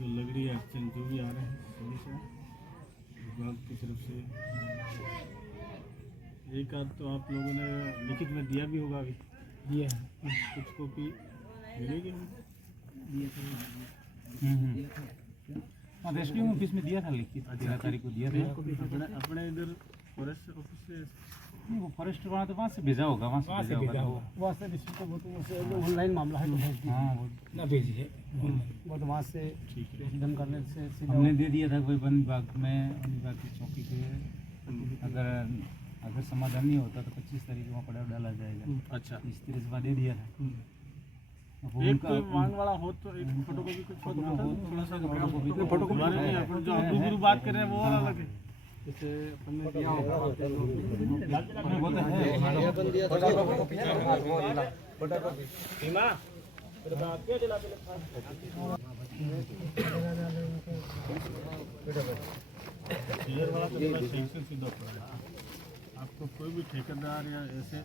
जो लग रही है अड़चन जो भी आ रहे हैं समस्या विभाग की तरफ से एक आध तो आप लोगों ने लिखित में दिया भी होगा अभी दिया है कुछ कॉपी मिलेगी हाँ रेस्क्यू ऑफिस में दिया था लिखित 13 तारीख को दिया था अपने इधर फॉरेस्ट ऑफिस से नहीं वो फॉरेस्ट वाला तो वहाँ से भेजा होगा वहाँ से भेजा होगा वहाँ से ऑनलाइन मामला है तो भेज दिया हाँ वो ना भेजिए वो तो वहाँ से डन करने से सीधा हमने दे दिया था कोई वन विभाग में वन विभाग की चौकी पे अगर समाधान नहीं होता तो 25 तारीख को वहाँ पड़ाव डाला जाएगा। अच्छा इस तरह से दे दिया था। अब एक उनका कोई मांग वाला हो तो एक फोटोकॉपी कुछ हाँ, वो थोड़ा सा फोटोकॉपी तो फोटोकॉपी नहीं अपन जो हम रूबरू बात कर रहे हैं वो वाला अलग है जैसे अपन ने दिया होगा वो तो है क्लियर वाला तो थोड़ा सेंक्शन सीधा पड़ा है आपको कोई भी ठेकेदार या ऐसे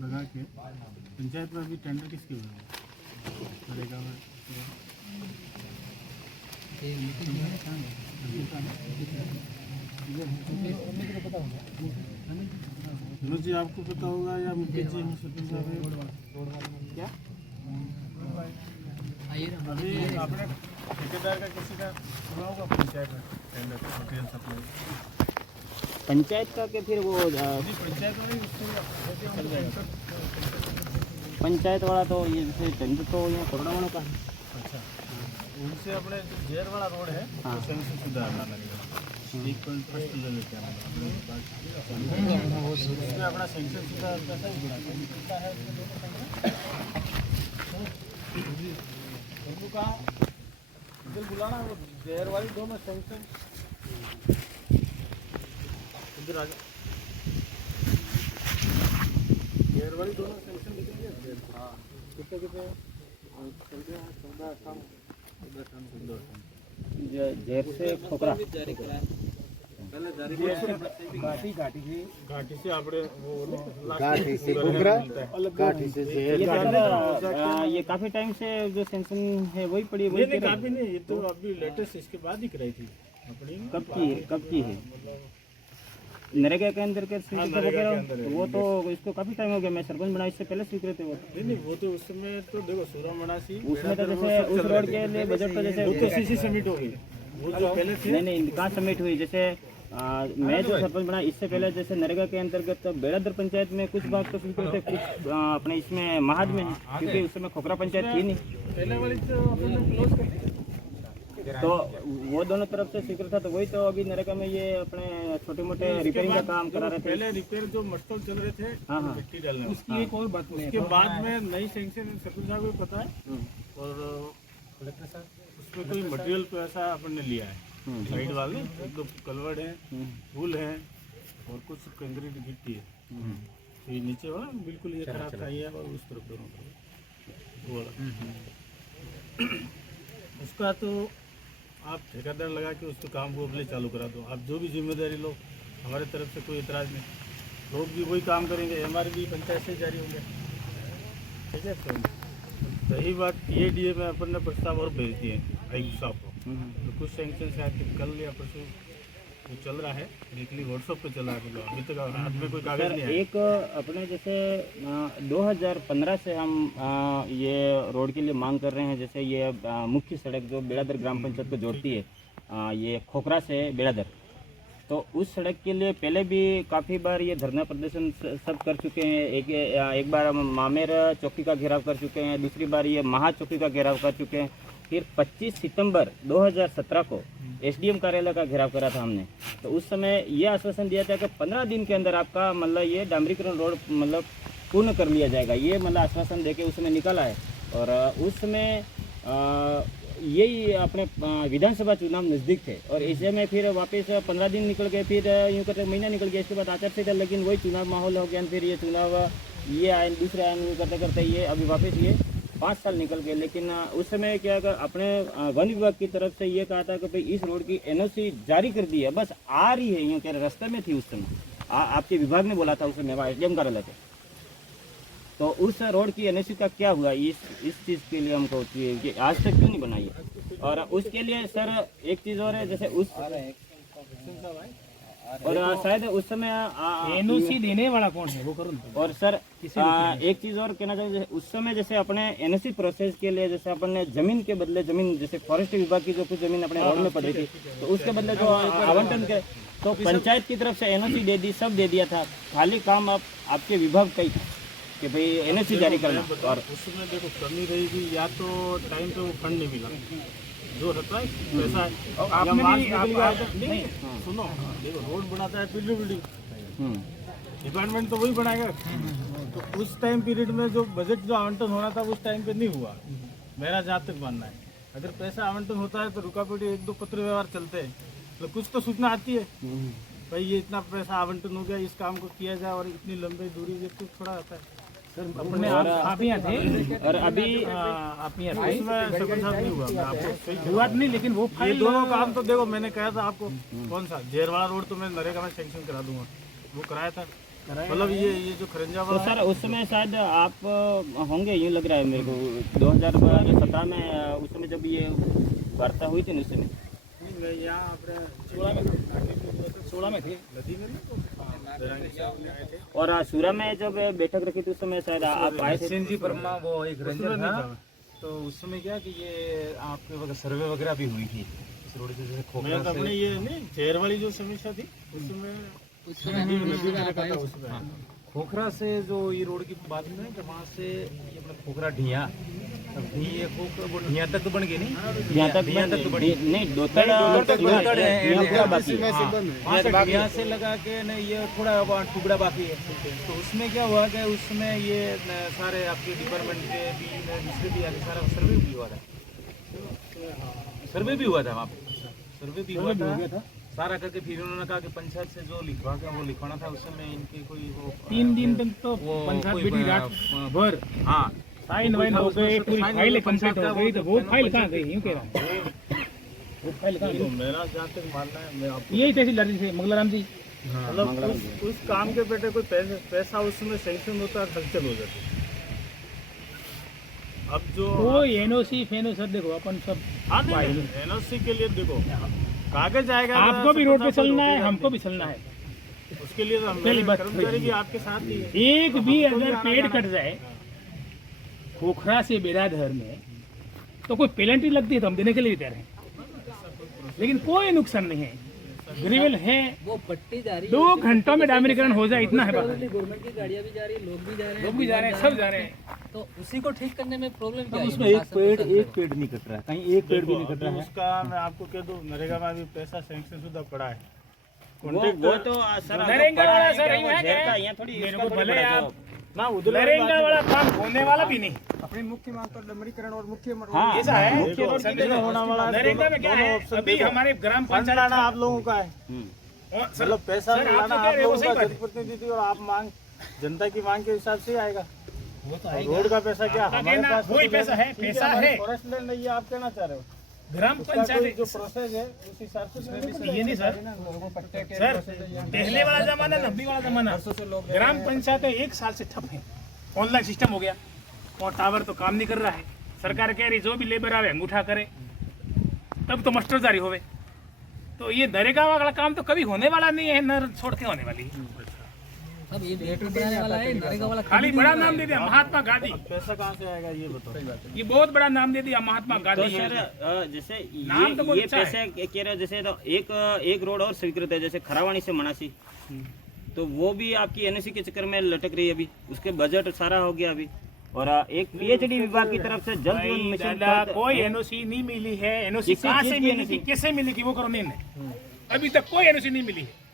लगा के पंचायत में भी टेंडर किसके हुए करेगा मनोज जी आपको पता होगा या मुकेश जी सरपंच साहब क्या अभी आपने ठेकेदार का किसी का सुना होगा पंचायत में टेंडर मटेरियल सप्लाई पंचायत का के फिर वो नहीं पंचायत में नहीं उससे चल जाएगा पंचायत वाला तो ये जैसे टेंडर तो यहाँ कोरोना वालों का है। अच्छा उनसे अपने जो जेर वाला रोड है हाँ। वो सेंक्शन सुधारना लगेगा 1.5 किलो लेके आना उसमें अपना सेंक्शन सुधार कैसा ही जुड़ा है कहाँ इधर बुलाना वो जेर वाली दो में सेंक्शन इधर आ जाओ जेर वाली दो में सेंक्शन लिखेंगे हाँ कितने कितने 14 जेर से खोखरा घाटी से आपने वो घाटी से खोखरा घाटी से ये काफी टाइम से जो सेंक्शन है वही पड़ी है, नहीं वही नहीं काफी नहीं ये तो अभी लेटेस्ट इसके बाद दिख रही थी अपनी कब की है नरेगा के अंदर के स्वीकृत वगैरह वो तो इसको काफी टाइम हो गया। मैं सरपंच बना इससे पहले स्वीकृत है वो नहीं नहीं वो तो उस समय तो देखो सूरा मनासी उसमें तो जैसे उस रोड के लिए बजट तो जैसे वो तो सीसी सबमिट हो गई वो जो पहले थे नहीं कहाँ सबमिट हुई जैसे मैं जो सरपंच बना इससे पहले जैसे नरेगा के अंतर्गत बेड़ादर पंचायत में कुछ भाग तो स्वीकृत है कुछ अपने इसमें महाद में है क्योंकि उस समय खोखरा पंचायत थी नहीं पहले वाली तो अपन क्लोज कर दी तो वो दोनों तरफ से स्वीकृत था तो वही तो अभी नरेगा में ये अपने छोटे मोटे रिपेयरिंग का काम करा रहे थे। पहले रिपेयर जो मटकोल चल रहे थे हाँ हाँ मिट्टी डालने में। उसकी एक और बात उसके बाद में नई सेंक्शन सरपंच साहब को पता है और उसमें कोई मटेरियल तो ऐसा अपन ने लिया है साइड वाले एक दो कलवड़ है फूल है और कुछ कंक्रीट गिट्टी है तो ये नीचे वाला बिल्कुल ये खराब था ये और उस तरफ दोनों तरफ वो वाला उसका तो आप ठेकेदार लगा के उसको काम को अपने चालू करा दो आप जो भी जिम्मेदारी लो हमारे तरफ से कोई इतराज़ नहीं लोग भी वही काम करेंगे हमारे भी पंचायत से जारी होंगे ठीक है तो सही बात PADA में अपन ने प्रस्ताव और भेज दिए आयुक्त साहब को तो कुछ सेंक्शन शायद कल या परसों वो चल रहा है वीकली व्हाट्सएप पे चला है अभी तक हाथ में कोई कागज नहीं है एक अपने जैसे 2015 से हम ये रोड के लिए मांग कर रहे हैं जैसे ये मुख्य सड़क जो बेड़ादर ग्राम पंचायत को जोड़ती है ये खोखरा से बेड़ादर तो उस सड़क के लिए पहले भी काफ़ी बार ये धरना प्रदर्शन सब कर चुके हैं। एक बार मामेर चौकी का घेराव कर चुके हैं दूसरी बार ये महा चौकी का घेराव कर चुके हैं फिर 25 सितंबर 2017 को SDM कार्यालय का घेराव करा था हमने तो उस समय ये आश्वासन दिया था कि 15 दिन के अंदर आपका मतलब ये डामरीकरण रोड मतलब पूर्ण कर लिया जाएगा ये मतलब आश्वासन देके उस समय निकाला है और उस समय यही अपने विधानसभा चुनाव नज़दीक थे और ऐसे में फिर वापस 15 दिन निकल गए फिर यूँ करते महीना निकल गया इसके बाद आचार संहिता लेकिन वही चुनाव माहौल हो गया फिर ये चुनाव ये आए दूसरे आए करते करते ये अभी वापस ये 5 साल निकल गए लेकिन उस समय क्या अपने वन विभाग की तरफ से ये कहा था कि भाई इस रोड की NOC जारी कर दी है बस आ रही है यूँ कह रहे रास्ते में थी उस समय आपके विभाग ने बोला था उस समय SDM कार्यालय थे तो उस रोड की NOC का क्या हुआ इस चीज़ के लिए हमको कि आज तक क्यों नहीं बनाई है और उसके लिए सर एक चीज और है, जैसे उस और शायद उस समय एनओसी देने वाला कौन है वो करो ना। और सर एक चीज और कहना चाहिए, उस समय जैसे अपने एनओसी प्रोसेस के लिए जैसे अपन ने जमीन के बदले जमीन, जैसे फॉरेस्ट विभाग की जो कुछ जमीन अपने रोड में पड़ रही थी, तो उसके बदले जो आवंटन के तो पंचायत की तरफ से एनओसी दे दी, सब दे दिया था, खाली काम आपके विभाग का ही था कि भाई एनओसी जारी करना। और उसमें देखो कमी रहेगी, या तो टाइम पे वो फंड नहीं मिला, जो रहता है पैसा है आपने या भी मार्च आप निकल गया तो- नहीं सुनो, देखो रोड बनाता है पीडब्ल्यूडी डिपार्टमेंट तो वही बनाएगा, तो उस टाइम पीरियड में जो बजट जो आवंटन होना था उस टाइम पे नहीं हुआ, मेरा जहाँ तक मानना है। अगर पैसा आवंटन होता है तो रुकावटी 1-2 पत्र व्यवहार चलते हैं, तो कुछ तो सूचना आती है भाई ये इतना पैसा आवंटन हो गया, इस काम को किया जाए, और इतनी लंबी दूरी ये तो थोड़ा आता है। अपने आप यहाँ थे और अभी आप यहाँ थे, इसमें सरपंच साहब नहीं हुआ, मैं आपको सही कह रहा हुआ नहीं, लेकिन वो हूँ। ये फाइल दोनों काम तो देखो मैंने कहा था आपको, कौन सा जेरवाड़ा रोड तो मैं नरेगा में सेंक्शन करा दूंगा, वो कराया था, मतलब ये जो खरंजा तो वाला सर उस समय शायद आप होंगे, यूँ लग रहा है मेरे को 2017 में उस समय जब ये वार्ता हुई थी ना, उस समय मैं यहाँ अपने 16 में थे। नदी में ना दरांगी साहब ने आए थे, और सूरा में जब बैठक रखी थी उस समय शायद आप आए थे। जी वर्मा वो एक उसमें रेंजर नहीं था, था। तो उस समय क्या कि ये आपके वगैरह सर्वे वगैरह भी हुई थी इस रोड से, जैसे मैं खोखरा तो अपने से ये नहीं चेयर वाली जो समस्या थी उसमें नदी में रखा था उसमें। खोखरा से जो ये रोड की बात में कि वहाँ से ये अपना खोखरा ढिया, अब वो ढिया तक तो बन गई नहीं, यहाँ तक ढिया तक तो बनी नहीं, दोतड़ दोतड़ है, यहाँ पूरा बाकी है। वहाँ से ढिया से लगा के न ये थोड़ा वहाँ टुकड़ा बाकी है। तो उसमें क्या हुआ कि उसमें ये सारे आपके डिपार्टमेंट के भी दूसरे भी आगे सारा सर्वे भी हुआ था, सर्वे भी हुआ था वहाँ पे, सर्वे भी हुआ था सारा करके। फिर उन्होंने कहा कि पंचायत से जो लिखवा के वो लिखवाना था, उस समय इनके कोई वो 3 दिन तक तो वो पंचायत कोई बैठी रात भर, हाँ साइन वाइन हो गए, पूरी फाइल कंप्लीट हो गई, तो वो फाइल कहाँ गई यूँ कह रहा हूँ, वो फाइल कहाँ तो गई? मेरा जहाँ तक मानना है, मैं आपको यही तहसीलदार जी से मंगलाराम जी, मतलब उस काम के बेटे कोई पैसा उसमें सेंक्शन होता है, खर्चल हो जाती है। अब जो वो एनओसी फेनो सब देखो अपन सब हाँ नहीं एनओसी के लिए देखो कागज आएगा, आपको भी रोड पे चलना है, हमको भी चलना है, उसके लिए तो हम पहली बात कर्मचारी भी आपके साथ ही है। एक भी अगर पेड़ कट जाए खोखरा से बेराधर में तो कोई पेनल्टी लगती है तो हम देने के लिए भी तैयार हैं, लेकिन कोई नुकसान नहीं है, ग्रेवल है, वो पट्टी जा रही 2 घंटों में डामरीकरण हो जाए, इतना है बात। गवर्नमेंट की गाड़ियां भी जा रही है, लोग भी जा रहे हैं, लोग भी जा रहे हैं, सब जा रहे हैं, तो उसी को ठीक करने में प्रॉब्लम क्या है? उसमें एक पेड़ नहीं कट रहा है, कहीं एक पेड़ भी नहीं कट रहा है। उसका मैं आपको कह दूं नरेगा में अभी पैसा सेंक्शन शुदा पड़ा है। वो तो सर नरेगा वाला सर यूं है का कि यहाँ थोड़ी मेरे इसका को थोड़ी भले बड़ा आप तो- ना उधर नरेगा वाला काम होने वाला भी नहीं, अपनी मुख्य मांग पर डमरीकरण और मुख्य हाँ ऐसा है मुख्य रोड की जगह होना वाला नरेगा में क्या दोनों है, ऑप्शन अभी देखो। हमारे ग्राम फंड पंचायत लाना आप लोगों का है, हम्म। और सर, मतलब पैसा सर, आप लाना तो कह आप रहे हो, लोगों सही का बात है। जनप्रतिनिधि, और आप मांग जनता की मांग के हिसाब से ही आएगा। और रोड का पैसा क्या आपका हमारे कहना पास वही तो पैसा है, ठीक पैसा हमारी है। फॉरेस्ट लैंड नहीं है, आप कहना चाह रहे हो ग्राम उसका कोई पंचायत जो प्रोसेस है उस हिसाब से ये नहीं सर, सर पहले वाला जमाना 90 वाला जमाना, ग्राम पंचायत 1 साल से ठप है, ऑनलाइन सिस्टम हो गया और टावर तो काम नहीं कर रहा है, सरकार कह रही जो भी लेबर आवे अंगूठा करे तब तो मास्टर जारी होवे, तो ये नरेगा वाला काम तो कभी होने वाला नहीं है, न छोड़ के होने वाली है। अब ये लेटर बनाने वाला है, नरेगा वाला खाली बड़ा नाम दे दिया महात्मा गांधी, पैसा कहाँ से आएगा ये बताओ। ये बहुत बड़ा नाम दे दिया महात्मा तो गांधी। सर जैसे नाम तो बहुत ये अच्छा है। पैसे कह रहे हो, जैसे तो एक रोड और स्वीकृत है, जैसे खरावाणी से मनासी, तो वो भी आपकी एनओसी के चक्कर में लटक रही है अभी, उसके बजट सारा हो गया अभी। और एक पीएचडी विभाग की तरफ से जल जीवन भाई मिशन दादा, पर- कोई एनओसी नहीं मिली है, एनओसी किसी कहाँ चीज से की मिली थी, NOC? कैसे मिली थी वो करो नहीं है। अभी तक कोई एनओसी नहीं मिली है,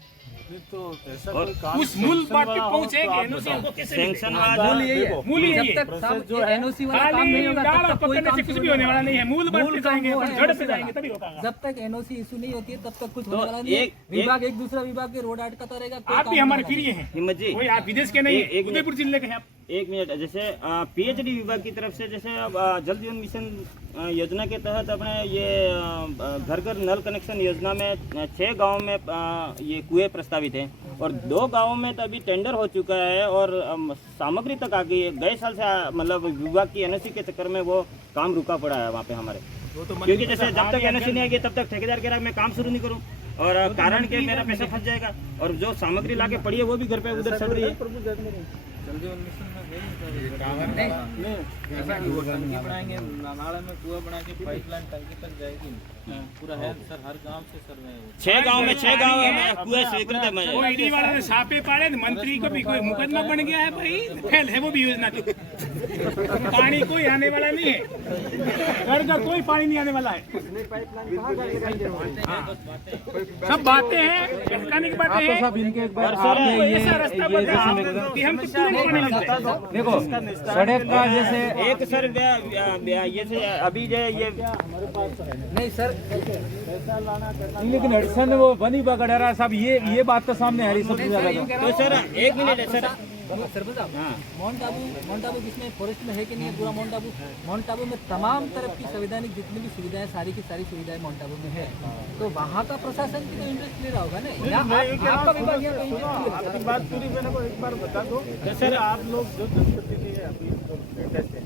तो ऐसा और कोई काम उस मूल sanction बात पे वाला हो पहुंचे तो कि आप एनओसी बताओ। हमको कैसे सैंक्शन मिली? वाला मूल यही है, मूल यही जब है, तक साहब जो है, एनओसी वाला काम नहीं खाली होगा डाल तब और तक कोई पकड़ने काम से कुछ शुरू भी होने वाला नहीं है, मूल बात पे काम जाएंगे वो अपन, है जड़ पे NOC जाएंगे वाला। तभी होगा। जब तक एनओसी इशू नहीं होती है तब तक कुछ तो होने वाला नहीं है। एक- विभाग एक दूसरा विभाग के रोड अटकाता रहेगा, कोई आप काम भी हमारे नहीं प्रिय हैं, हिम्मत जी कोई आप विदेश के नहीं एक है, मिनट। उदयपुर जिले के हैं आप। एक मिनट, जैसे पीएचडी विभाग की तरफ से जैसे अब जल जीवन मिशन योजना के तहत अपने ये घर घर नल कनेक्शन योजना में 6 गांव में ये कुएं प्रस्तावित हैं और 2 गांवों में तो अभी टेंडर हो चुका है और सामग्री तक आ गई है। गए साल से मतलब विभाग की एनओसी के चक्कर में वो काम रुका पड़ा है वहाँ पे हमारे, क्योंकि जैसे जब तक एनओसी नहीं आएगी तब तक ठेकेदार कह रहा है मैं काम शुरू नहीं करूँ और कारण के मेरा पैसा फंस जाएगा और जो सामग्री लाके पड़ी है वो भी घर पे उधर चल रही है। ऐसा नहीं, वो टंकी बनाएंगे, नाला में कुआं बना के पाइपलाइन टंकी तक जाएगी, पूरा है सर, हर गांव से सर्वे है। 6 गांव में कुएं स्वीकृत है। वो ईडी वाला ने छापे पाड़े, मंत्री को भी कोई मुकदमा बन गया है भाई, फेल है वो भी योजना। तो पानी कोई आने वाला नहीं है, घर का कोई पानी नहीं आने वाला है। सब बातें हैं, कहने की बातें हैं। सब इनके एक बार ऐसा रास्ता बता कि हम तो तुरंत पानी मिलता है। देखो सड़क का जैसे एक सर ये से अभी जो ये नहीं सर, लेकिन एडिशन वो बनी बगड़रा साहब, ये बात तो सामने आ रही सबसे ज्यादा। तो सर 1 मिनट है सर, सरपंच साहब, माउंट आबू जिसमें फॉरेस्ट में है कि नहीं है पूरा माउंट आबू में तमाम तरफ की संवैधानिक जितनी भी सुविधाएं, सारी की सारी सुविधाएं माउंट आबू में है, तो वहाँ का प्रशासन की तो इंटरेस्ट ले रहा होगा ना, या आपका विभाग यहाँ कहीं आपकी बात पूरी मैंने को एक बार बता दो। सर आप लोग जो जनप्रतिनिधि है अभी जो लेटेस्ट है,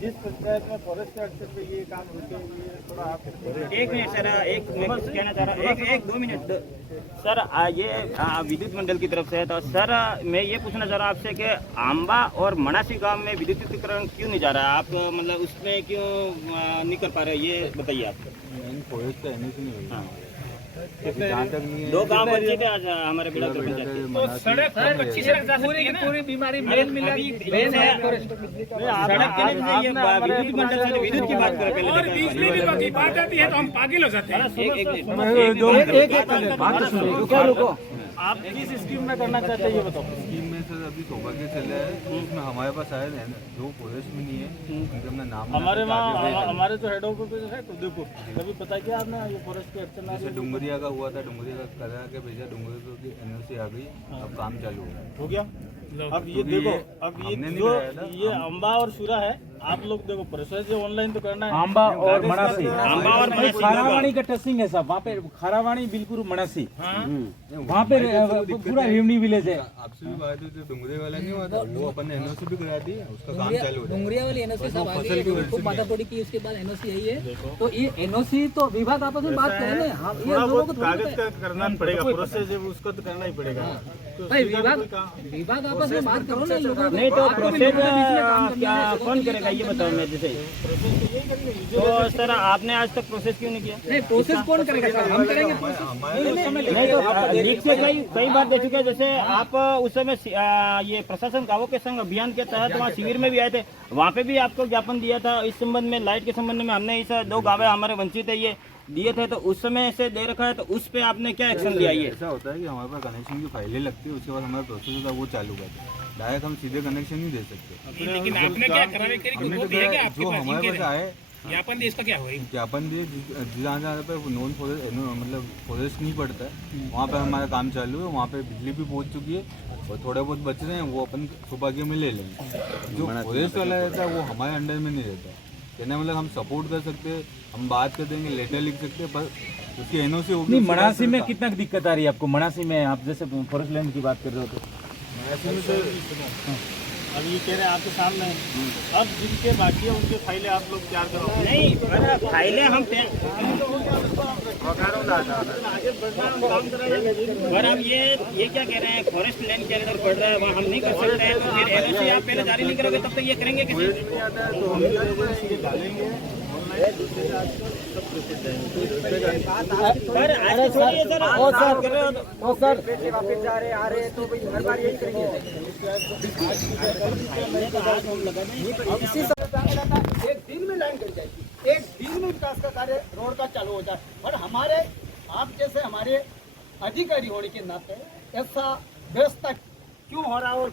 जिस पंचायत में फॉरेस्ट एक्ट पे ये काम रुके, ये थोड़ा आप 1 मिनट सर, मैं कुछ कहना चाह रहा हूँ, 2 मिनट सर। ये विद्युत मंडल की तरफ से है, तो सर मैं ये पूछना चाह रहा हूँ आपसे कि आंबा और मनासी गांव में विद्युतीकरण क्यों नहीं जा रहा है, आप मतलब उसमें क्यों नहीं कर पा रहे, ये बताइए आप। फॉरेस्ट का एनओसी नहीं हुई, हाँ। जहाँ तक नहीं है 2 गांव बचे थे आज हमारे बिलासपुर पंचायत के। तो सड़क पर अच्छी सड़क जा सकती है ना, पूरी बीमारी मेल मिलेगी। सड़क के लिए ये विद्युत मंडल से विद्युत की बात करें पहले। और बिजली विभाग की बात आती है तो हम पागल हो जाते हैं। रुको, आप किस स्कीम में करना चाहते हैं ये बताओ। स्कीम में सर अभी सौभाग्य चल रहा है, उसमें हमारे पास आए हैं जो फॉरेस्ट में नहीं है उनके अपना नाम हमारे वहाँ हमारे जो हेड ऑफिस पे है उदयपुर, कभी पता किया आपने ये फॉरेस्ट के एक्शन जैसे डुंगरिया का हुआ था, डुंगरिया का करा के भेजा, डुंगरिया की एनओसी आ गई, अब काम चालू हो गया। अब ये देखो, अब ये जो ये अम्बा और शुरा है, आप लोग देखो प्रोसेस ऑनलाइन तो करना है। आंबा और मनासी, खारावाणी का टचिंग है साहब, वहाँ पे खारावाणी बिल्कुल मनासी, वहाँ पे पूरा हिमनी विलेज है। आपसे भी बात हुई, डुंगरिया वाला नहीं हुआ था, वो अपन ने एनओसी भी करा दी, उसका काम चालू हो डुंगरिया वाली एनओसी साहब आ गई है, खूब माथापड़ी की, उसके बाद एनओसी आई है, तो ये एनओसी तो विभाग आपस में बात करें ना, हम ये थोड़ा लोगों को बहुत थोड़ा कागज का करना पड़ेगा, प्रोसेस है उसको तो करना ही पड़ेगा। तो भाई सीधा कोई काम- विभाग आपस में बात करो ना, लोगों को नहीं तो आपको भी प्रोसेस लोगों के बीच में काम करना क्या है, कौन करेगा ये बताओ मैं जैसे। तो सर आपने आज तक प्रोसेस क्यों नहीं किया? नहीं प्रोसेस कौन करेगा सर, हम करेंगे प्रोसेस। नहीं तो लीक से कई बार दे चुके हैं, जैसे आप उस समय ये प्रशासन गांवों के संग अभियान के तहत वहाँ शिविर में भी आए थे, वहाँ पे भी आपको ज्ञापन दिया था इस संबंध में, लाइट के संबंध में। हमने इस 2 गाँव हमारे वंचित है ये दिए थे, तो उस समय से दे रखा है, तो उस पे आपने क्या एक्शन लिया? ये ऐसा होता है कि हमारे पास कनेक्शन की फाइलें लगती है, उसके बाद हमारा प्रोसेस होता है वो चालू करते हैं, डायरेक्ट हम सीधे कनेक्शन नहीं दे सकते। लेकिन आपने क्या कार्रवाई करी, हमने वो तो दिया क्या आपके जो पास? हमारे पास आए ज्ञापन दिए, इसका क्या हुआ? ज्ञापन दिए, जहाँ जहाँ पे नॉन फॉरेस्ट मतलब फॉरेस्ट नहीं पड़ता है वहाँ पे हमारा काम चालू है, वहाँ पे बिजली भी पहुँच चुकी है और थोड़े बहुत बच रहे हैं, वो अपन सौभाग्य में ले लेंगे। जो फॉरेस्ट वाला रहता है वो हमारे अंडर में नहीं रहता, कहना मतलब हम सपोर्ट कर सकते हैं, हम बात कर देंगे, लेटर लिख सकते हैं, पर उसकी एनओसी होगी। नहीं, मनासी में कितना दिक्कत आ रही है आपको? मनासी में आप जैसे फॉरेस्ट लैंड की बात कर रहे हो तो ऐसे में तो अब ये कह रहे हैं आपके सामने है, अब जिनके बाकी है उनके फाइलें आप लोग तैयार करो। नहीं फाइलें हम और अब ये क्या कह रहे हैं, फॉरेस्ट लैंड के अंदर पड़ रहा है, वहाँ हम नहीं कर सकते हैं, तो फिर एनओसी आप पहले जारी नहीं करोगे तब तक ये करेंगे कैसे? तो हम ये एजेंसी डालेंगे सर ऐसा थोड़ी है सर, बात कर रहे हो तो सर वापस जा रहे आ रहे तो भाई हर बार यही करेंगे। एक दिन में लाइन कट जाएगी, एक दिन में विकास का कार्य रोड का चालू हो जाए, और हमारे आप जैसे हमारे अधिकारी होने के नाते ऐसा व्यवस्था क्यों हो रहा है और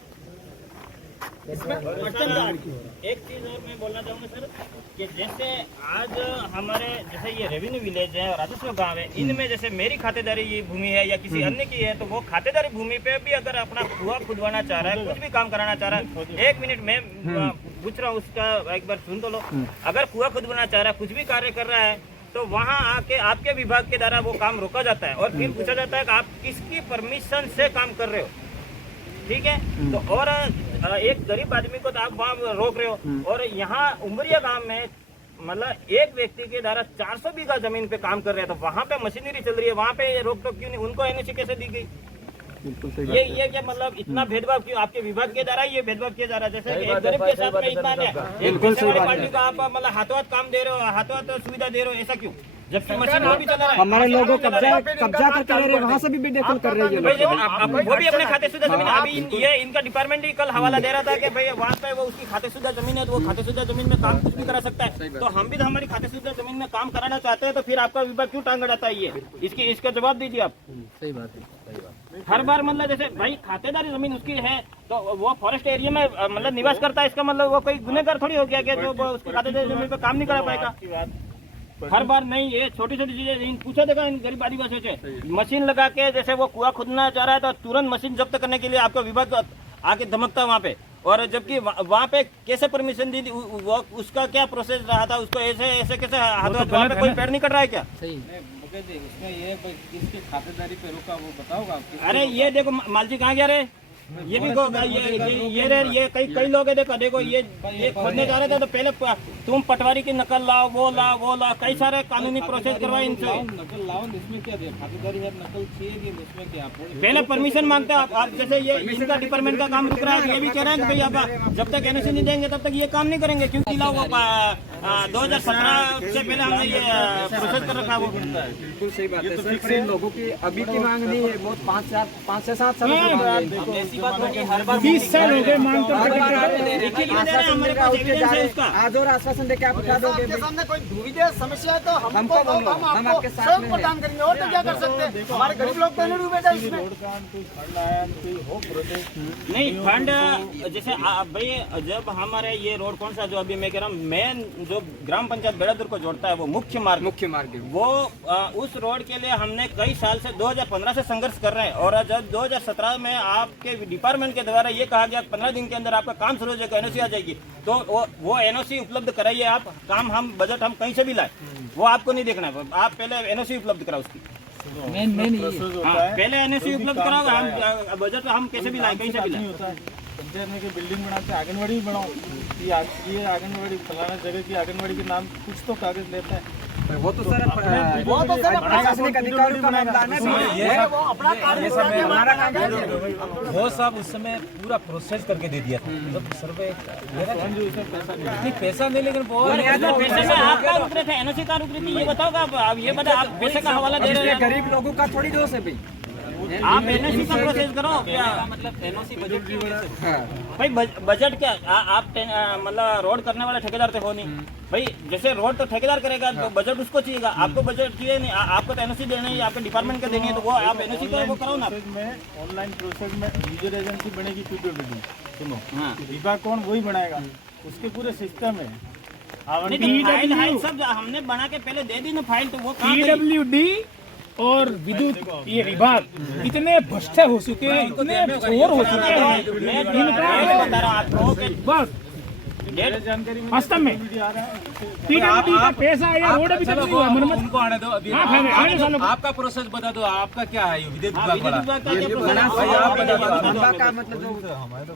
इसमें अड़चन का आड़ की हो रहा है। एक चीज और मैं बोलना चाहूंगा सर कि जैसे आज हमारे जैसे ये रेवेन्यू विलेज है, राजस्व गांव है, इनमें जैसे मेरी खातेदारी ये भूमि है या किसी अन्य की है, तो वो खातेदारी भूमि पे भी अगर अपना कुआं खुदवाना चाह रहा है, कुछ भी काम कराना चाह रहा है, 1 मिनट में पूछ रहा हूँ उसका, एक बार सुन तो लो। अगर कुआं खुदवाना चाह रहा है, कुछ भी कार्य कर रहा है, तो वहाँ आके आपके विभाग के द्वारा वो काम रोका जाता है और फिर पूछा जाता है कि आप किसकी परमिशन से काम कर रहे हो, ठीक है। तो और एक गरीब आदमी को तो आप वहाँ रोक रहे हो, और यहाँ उमरिया गांव में मतलब एक व्यक्ति के द्वारा 400 बीघा जमीन पे काम कर रहे हैं, तो वहाँ पे मशीनरी चल रही है, वहाँ पे रोक टोक क्यों नहीं, उनको एनओसी कैसे दी गई? ये क्या मतलब इतना भेदभाव क्यों आपके विभाग के द्वारा ये भेदभाव किया जा रहा है? जैसे कि एक गरीब के साथ में इतना एक पैसे वाली पार्टी को आप मतलब हाथों हाथ काम दे रहे हो, हाथों हाथ सुविधा दे रहे हो, ऐसा क्यों? जबकि मशीन वो भी चला रहा है, हमारे लोगों कब्जा करके रह रहे हैं, वहाँ से भी बेदखल कर रहे हैं ये भाई लोग। देखो, वो भी अपने खाते शुदा जमीन, अभी ये इनका डिपार्टमेंट ही कल हवाला दे रहा था कि भाई वहाँ पे वो उसकी खाते शुदा जमीन है, तो वो खाते शुदा जमीन में काम कुछ भी करा सकता है। तो हम भी तो हमारी खाते शुदा जमीन में काम कराना चाहते हैं, तो फिर आपका विभाग क्यों टांग अड़ाता है? ये इसका जवाब दीजिए आप। सही बात है। हर बार मतलब जैसे भाई खातेदारी जमीन उसकी है, तो वो फॉरेस्ट एरिया में मतलब निवास करता है, इसका मतलब वो कोई गुनहगार थोड़ी हो गया कि जो उसकी खातेदारी जमीन पे काम नहीं करा पाएगा। हर बार नहीं, ये छोटी छोटी चीजें पूछा देगा इन गरीब आदिवासियों से। मशीन लगा के जैसे वो कुआं खुदना चाह रहा है, तो तुरंत मशीन जब्त करने के लिए आपका विभाग आके धमकता है वहाँ पे, और जबकि वहाँ पे कैसे परमिशन दी थी, वो उसका क्या प्रोसेस रहा था, उसको ऐसे कैसे हाथों वहाँ पे कोई पैर नहीं कट रहा है क्या? सही। उसमें ये किसकी खातेदारी पे रुका वो बताओगा? अरे ये देखो मालजी कहाँ गया रे, ये भी ये कई लोग है, देखो ये खोदने जा रहे थे, तो पहले तुम पटवारी की नकल लाओ, वो लाओ, कई सारे कानूनी प्रोसेस करवाए इनसे। नकल लाओ, इसमें क्या दे खातेदारी है, नकल चाहिए, इसमें क्या? पहले परमिशन मांगता है आप, जैसे ये इनका डिपार्टमेंट का काम रुक रहा है, ये भी कह रहे हैं कि भाई आप जब तक एनओसी नहीं देंगे तब तक ये काम नहीं करेंगे, क्योंकि 2017 से पहले हमने ये प्रोसेस कर रखा है। वो बिल्कुल सही बात है। सिर्फ इन लोगों की अभी की मांग नहीं है, बहुत 5 से 7 साल ऐसी बात होगी, हर बार 20 साल हो गए मांग तो आज और आश्वासन देके आप उठा दोगे। आपके सामने कोई दुविधा समस्या है तो हमको बोलो, हम आपको आपके साथ स्वयं में को दान करेंगे, और तो क्या कर सकते हैं? हमारे गरीब लोग तो नहीं डूबे थे इसमें। नहीं फंड जैसे भाई जब हमारे ये रोड कौन सा जो अभी मैं कह रहा हूँ मेन जो ग्राम पंचायत बेड़ादुर को जोड़ता है, वो मुख्य मार्ग है। वो उस रोड के लिए हमने कई साल से 2015 से संघर्ष कर रहे हैं, और जब 2017 में आपके डिपार्टमेंट के द्वारा ये कहा गया 15 दिन के अंदर आपका काम शुरू हो जाएगा, एनओसी आ जाएगी, तो वो एनओसी उपलब्ध कराइए आप, काम हम बजट हम कहीं से भी लाए, वो आपको नहीं देखना है, आप पहले एनओसी उपलब्ध कराओ उसकी। मेन पहले एनओसी उपलब्ध कराओ, हम बजट हम कैसे भी लाए, कहीं से भी लाए। पंचायत में बिल्डिंग बनाते आंगनबाड़ी भी बनाओ, ये आंगनबाड़ी फलाना जगह की आंगनबाड़ी के नाम कुछ तो कागज लेते हैं, वो तो सर प्रशासनिक अधिकारियों का मामला है। वो अपना कार्य हमारा काम है। वो सब उस समय पूरा प्रोसेस करके दे दिया था, जब सर्वे पैसा नहीं, लेकिन पैसे में आप कहाँ रुक रहे थे, एनओसी कहाँ रुक रही थी, ये बताओ आप ये बता, आप पैसे का हवाला दे रहे हैं, गरीब लोगों का थोड़ी दोष है भाई। आप एनओसी का प्रोसेस करो क्या? मतलब एनओसी बजट की वजह से भाई बजट क्या आप मतलब रोड करने वाले ठेकेदार तो हो नहीं भाई, जैसे रोड तो ठेकेदार करेगा तो बजट उसको चाहिएगा, आपको बजट चाहिए नहीं, आपको तो एनओसी देनी है, आपके डिपार्टमेंट का देनी है, तो वो आप एनओसी का वो कराओ ना। ऑनलाइन प्रोसेस में यूजर एजेंसी बनेगी, पीडब्ल्यूडी सुनो, हाँ विभाग कौन वही बनाएगा, उसके पूरे सिस्टम है। फाइल सब हमने बना के पहले दे दी ना फाइल, तो वो काम PWD और विद्युत ये विभाग इतने भ्रष्ट हो चुके हैं, इतने चोर हो चुके हैं, मैं बता रहा हूँ आपको कि बस वास्तव में PWD का पैसा या रोड अभी तक नहीं हुआ, मरम्मत उनको आने दो अभी। हाँ, आने सालों को। आपका प्रोसेस बता दो, आपका क्या है विद्युत हाँ, विभाग विद्युत वाला? विभाग का क्या प्रोसेस है? का मतलब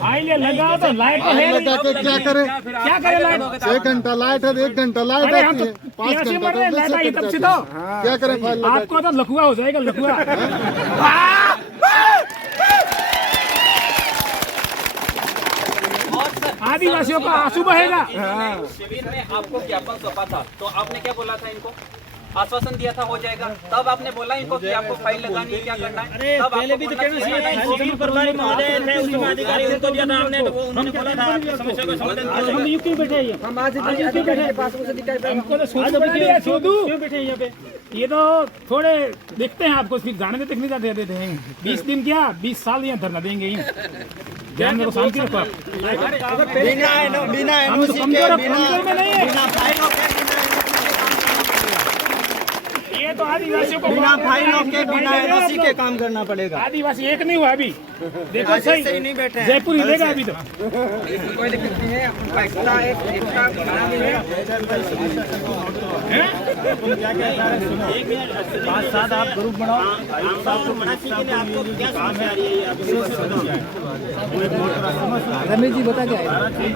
फाइलें लगाओ तो लाइट तो है नहीं। क्या करे, क्या करे लाइट? 1 घंटा लाइट है, 1 घंटा लाइट अरे हम आती तो है, 5 प्यासे घंटा मर रहे हैं, लाइट आई तब से तो क्या करें फाइल लगा आपको तो लखुआ हो जाएगा, लखुआ। आदिवासियों का आंसू बहेगा। शिविर में आपको ज्ञापन सौंपा था, तो आपने क्या बोला था इनको? आश्वासन दिया था हो जाएगा, तब आपने बोला इनको कि आपको फाइल लगानी है, क्या करना है? तब पहले भी तो कहना चाहिए। प्रभारी महोदय थे, उसमें अधिकारी उनको दिया था हमने, तो वो उन्होंने बोला था आपकी समस्या का समाधान किया जाएगा। क्यों बैठे हैं? हम आज अधिकारी के पास उसे दिखाई हमको तो सोदू बना दिया, सोदू क्यों बैठे हैं यहाँ पे? ये तो थोड़े देखते हैं आपको, सिर्फ जाने देते नहीं जाते देते हैं। 20 दिन क्या 20 साल यहाँ धरना देंगे ही। क्या मेरे को शांति रखो आप। बिना हम तो कमजोर में नहीं है। ये तो आदिवासियों को बिना फाइलों के बिना एनओसी के काम करना पड़ेगा। आदिवासी एक नहीं हुआ अभी, देखो सही नहीं बैठे हैं। जयपुर हिलेगा अभी तो। कोई दिक्कत नहीं है, उनका एकता बना भी है। 5-7 आप ग्रुप बनाओ। आपको क्या समस्या आ रही है? रमेश जी बता के आए थे।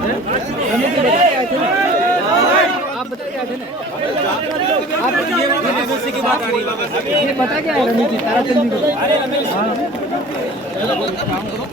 रमेश जी बता के आए थे ना, आप बता के आए थे ना, आप ये की बात आ रही है, ये बता के आए रमेश जी, ताराचंद जी को।